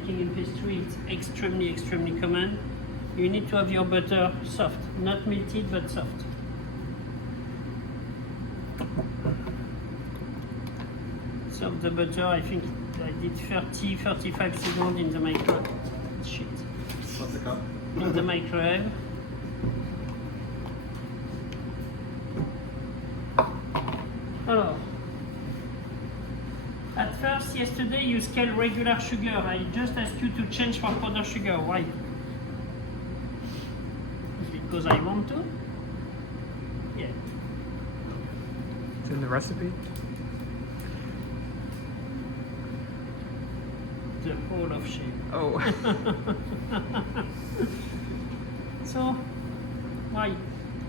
making in pastry, it's extremely common. You need to have your butter soft, not melted but soft. So the butter, I think I did 30-35 seconds in the microwave. Shit. What's the cup? In the microwave. Alors, at first, yesterday you scaled regular sugar. I just asked you to change for powder sugar. Why? Because I want to? Yeah. It's in the recipe. The whole of shape. Oh. So, why?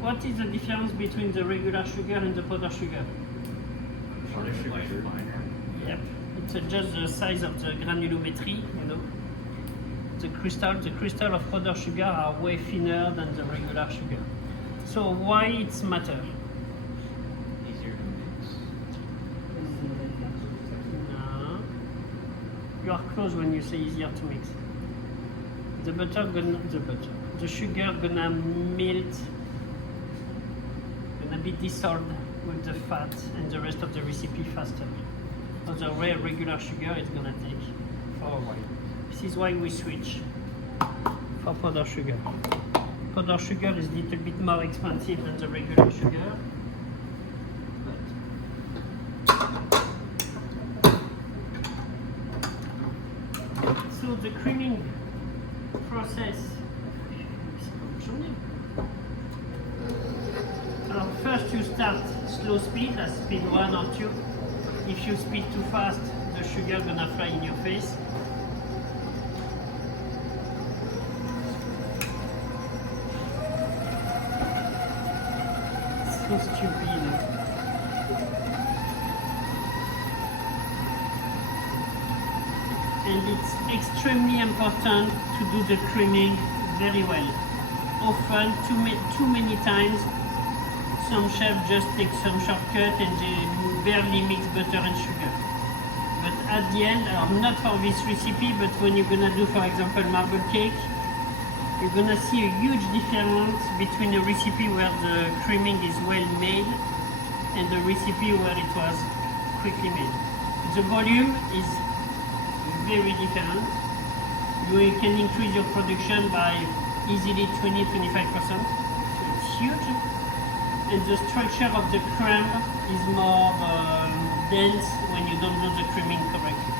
What is the difference between the regular sugar and the powder sugar? Powder sugar. Yep. It's just the size of the granulometry, you know. The crystal of powder sugar are way thinner than the regular sugar. So why it's matter? Easier to mix. No. You are close when you say easier to mix. The sugar gonna melt, gonna be dissolved with the fat and the rest of the recipe faster. So the regular sugar is gonna take for a while. This is why we switch for powder sugar. Powder sugar is a little bit more expensive than the regular sugar. So the creaming process. First you start slow speed, at speed 1 or 2. If you speed too fast, the sugar gonna fly in your face. So stupid. And it's extremely important to do the creaming very well. Often, too many times, some chefs just take some shortcut and they barely mix butter and sugar. But at the end, not for this recipe, but when you're gonna do, for example, marble cake, you're gonna see a huge difference between a recipe where the creaming is well made and the recipe where it was quickly made. The volume is very different. You can increase your production by easily 20-25%. So it's huge. And the structure of the crumb is more dense when you don't do the creaming correctly.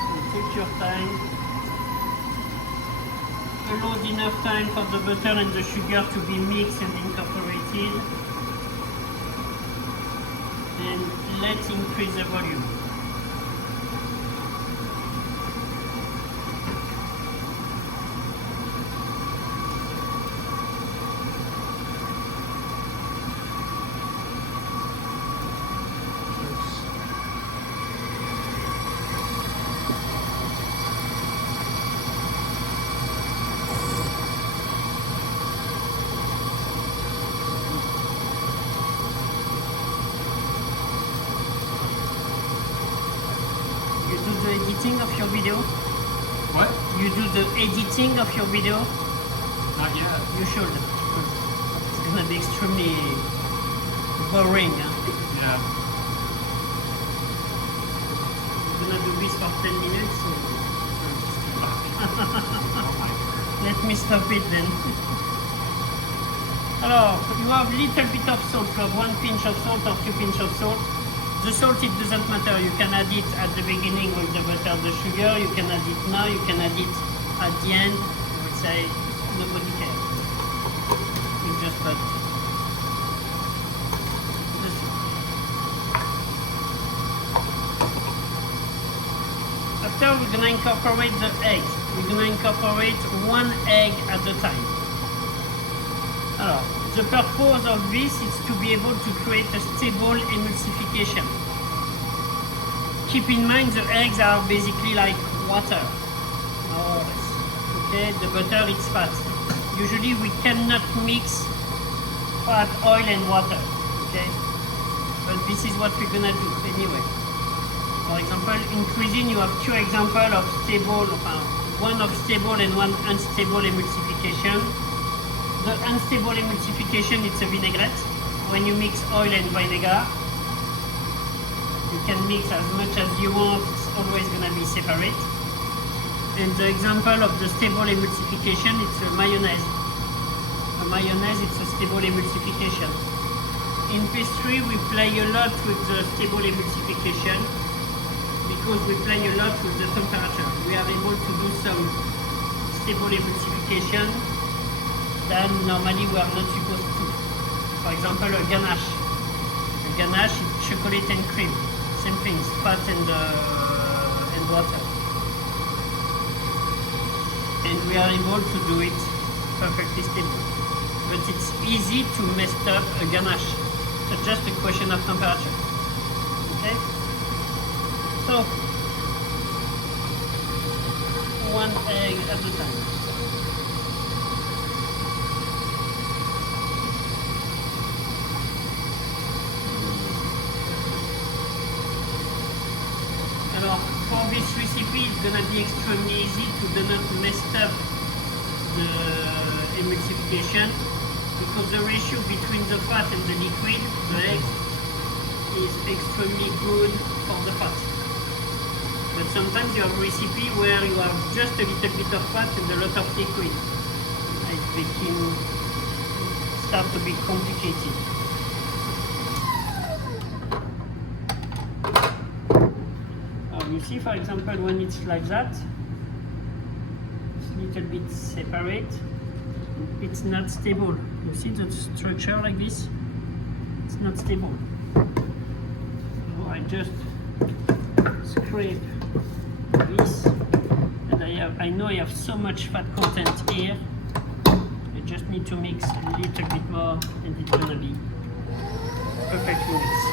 So take your time. Allow enough time for the butter and the sugar to be mixed and incorporated. And let's increase the volume. Editing of your video? What? You do the editing of your video? Not yet. You should. It's gonna be extremely boring. Huh? Yeah. You're gonna do this for 10 minutes? So... Let me stop it then. Alors, you have little bit of salt, you have 1 pinch of salt or 2 pinch of salt. The salt, it doesn't matter. You can add it at the beginning with the butter, the sugar. You can add it now. You can add it at the end. I would say nobody cares. You just put this. After, we're gonna incorporate the eggs. We're gonna incorporate 1 egg at a time. Alors, the purpose of this is to be able to create a stable emulsification. Keep in mind the eggs are basically like water, more or less. Okay, the butter is fat. Usually we cannot mix fat, oil and water. Okay, but this is what we're gonna do anyway. For example, in cuisine you have two examples of stable, one of stable and one unstable emulsification. The unstable emulsification is a vinaigrette. When you mix oil and vinegar, you can mix as much as you want, it's always going to be separate. And the example of the stable emulsification, it's a mayonnaise. A mayonnaise, it's a stable emulsification. In pastry, we play a lot with the stable emulsification because we play a lot with the temperature. We are able to do some stable emulsification that normally we are not supposed to. For example, a ganache. A ganache is chocolate and cream. Same thing, fat and water. And we are able to do it perfectly stable. But it's easy to mess up a ganache. It's just a question of temperature. Okay? So, one egg at a time. Alors, for this recipe, it's gonna be extremely easy to do not mess up the emulsification because the ratio between the fat and the liquid, the egg, is extremely good for the fat. But sometimes you have a recipe where you have just a little bit of fat and a lot of liquid. It's making start to be complicated. You see, for example, when it's like that, it's a little bit separate, it's not stable. You see the structure like this? It's not stable. So I just scrape this, and I know I have so much fat content here. I just need to mix a little bit more, and it's gonna be perfectly mixed.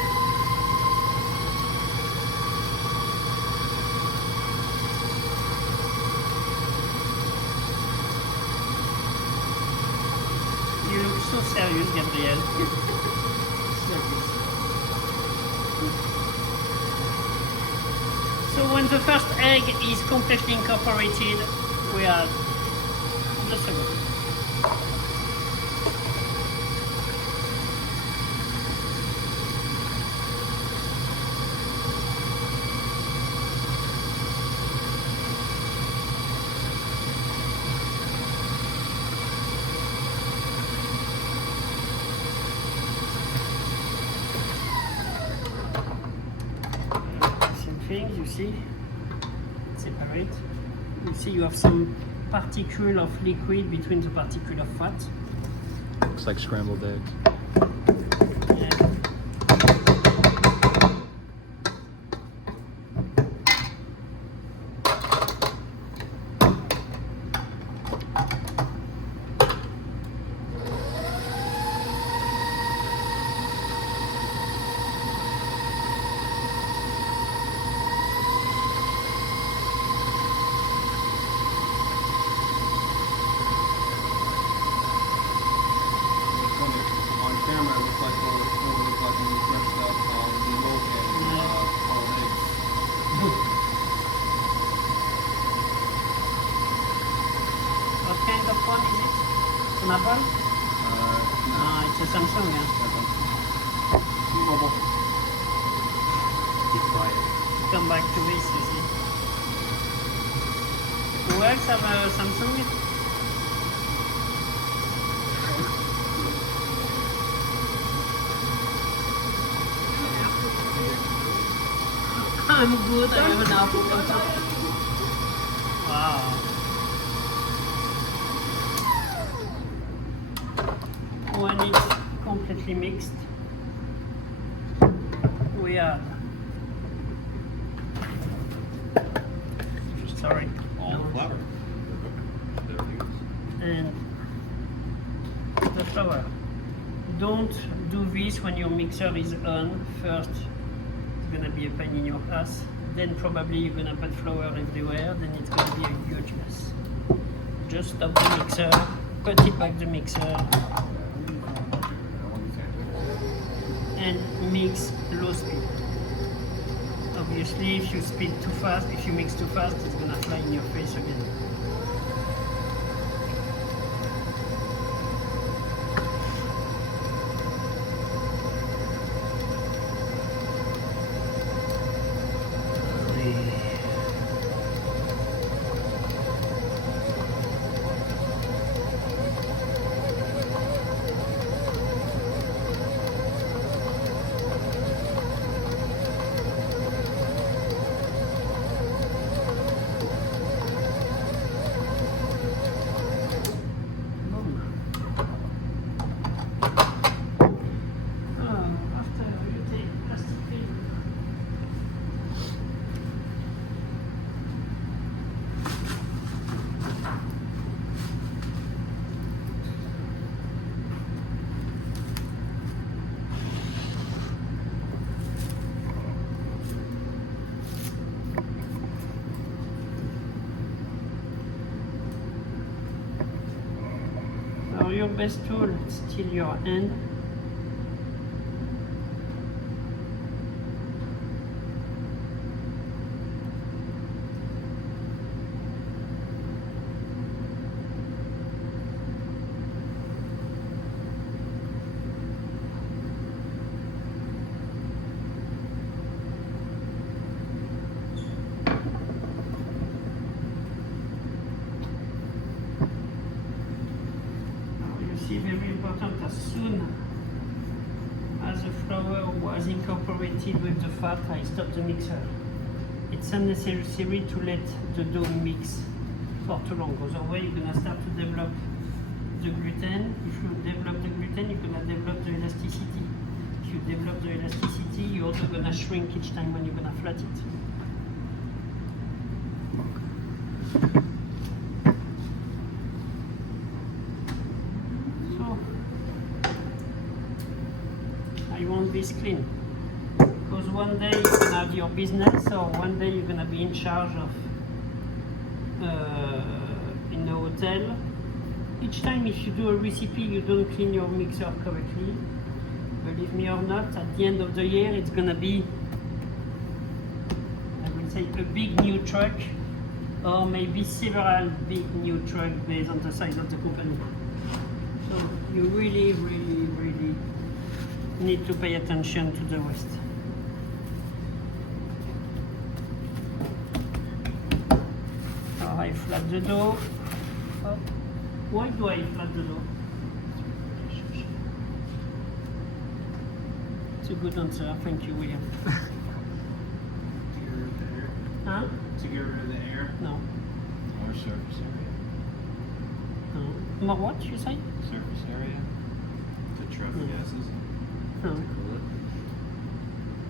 You look so serious, Gabriel. So when the first egg is completely incorporated, we add the second. Things you see separate. You see you have some particle of liquid between the particle of fat. Looks like scrambled eggs. Yeah. On camera, it looks like what it looks like when you pressed up the milk and all eggs. What kind of phone is it? It's an Apple? Ah, it's a Samsung, yeah. T-Mobile. Be quiet. Come back to this, you see. Who else have a Samsung? I'm good, I have an Apple also. Wow. When it's completely mixed, we add, sorry, All the flour. and the flour. Don't do this when your mixer is on first. It's gonna be a pain in your ass. Then probably you're gonna put flour everywhere. Then it's gonna be a huge mess. Just stop the mixer, put it back the mixer, and mix low speed. Obviously, if you speed too fast, if you mix too fast, it's gonna fly in your face again. Your best tool is still your hand. Very important, as soon as the flour was incorporated with the fat, I stopped the mixer. It's unnecessary to let the dough mix for too long, otherwise you're going to start to develop the gluten. If you develop the gluten, you're going to develop the elasticity. If you develop the elasticity, you're also going to shrink each time when you're going to flat it. You want this clean, because one day you're gonna have your business, or one day you're gonna be in charge of in a hotel. Each time if you do a recipe you don't clean your mixer correctly, believe me or not, at the end of the year it's gonna be, I would say, a big new truck, or maybe several big new trucks based on the size of the company. So you really need to pay attention to the rest. So I flat the dough. Oh. Why do I flat the dough? It's a good answer, thank you, William. To get rid of the air. Huh? To get rid of the air. No. More surface area. No. More what, you say? Surface area. To trap Mm. gases. No. To cool it.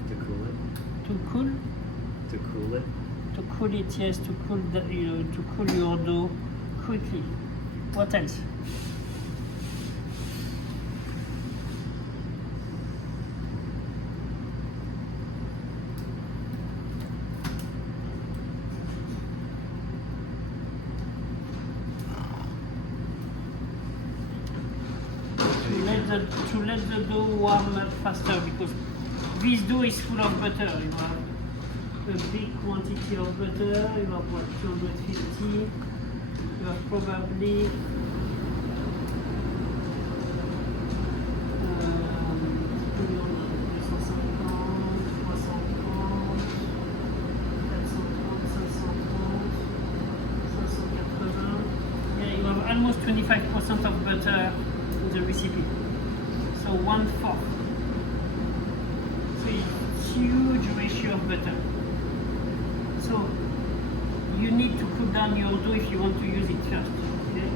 To cool it. To cool? To cool it. To cool it, yes, to cool to cool your dough quickly. What else? To let the dough warm up faster, because this dough is full of butter. You have a big quantity of butter. You have what, 250. You have probably 350, yeah, you have almost 25% of butter in the recipe. So 1/4. So it's huge ratio of butter. So you need to cool down your dough if you want to use it first. Okay?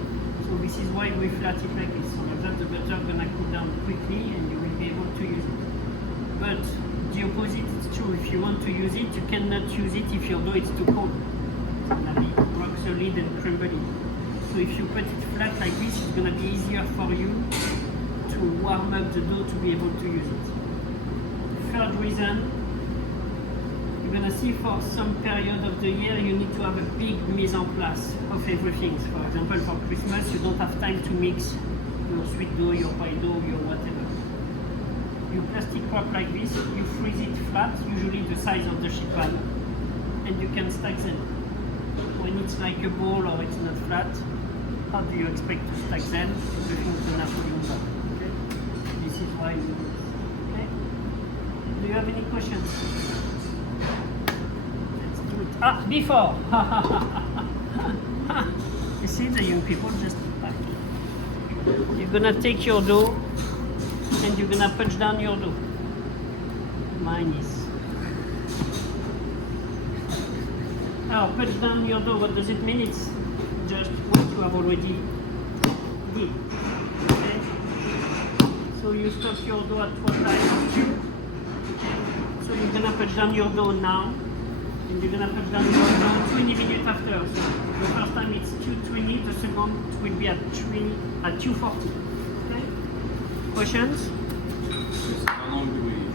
So this is why we flat it like this. So that the butter is gonna cool down quickly and you will be able to use it. But the opposite is true. If you want to use it, you cannot use it if your dough is too cold. It's gonna be rock solid and crumbly. So if you put it flat like this, it's gonna be easier for you to warm up the dough to be able to use it. Third reason, you're gonna see for some period of the year you need to have a big mise en place of everything. For example, for Christmas you don't have time to mix your sweet dough, your pie dough, your whatever. you plastic wrap like this, you freeze it flat, usually the size of the sheet pan, and you can stack them. When it's like a ball or it's not flat, how do you expect to stack them? Everything's gonna fall in back. Okay? This is why we do this. Okay? Do you have any questions? Let's do it. Ah, before! You see the young people just back. You're gonna take your dough and you're gonna punch down your dough. Mine is. Now, punch down your dough, what does it mean? It's just what you have already did. Okay? So you stop your dough at 4 times 2. Okay? So you're gonna punch down your dough now, and you're gonna punch down your dough 20 minutes after. So the first time it's 2:20, the second will be at 2:40. Okay? Questions? How long do we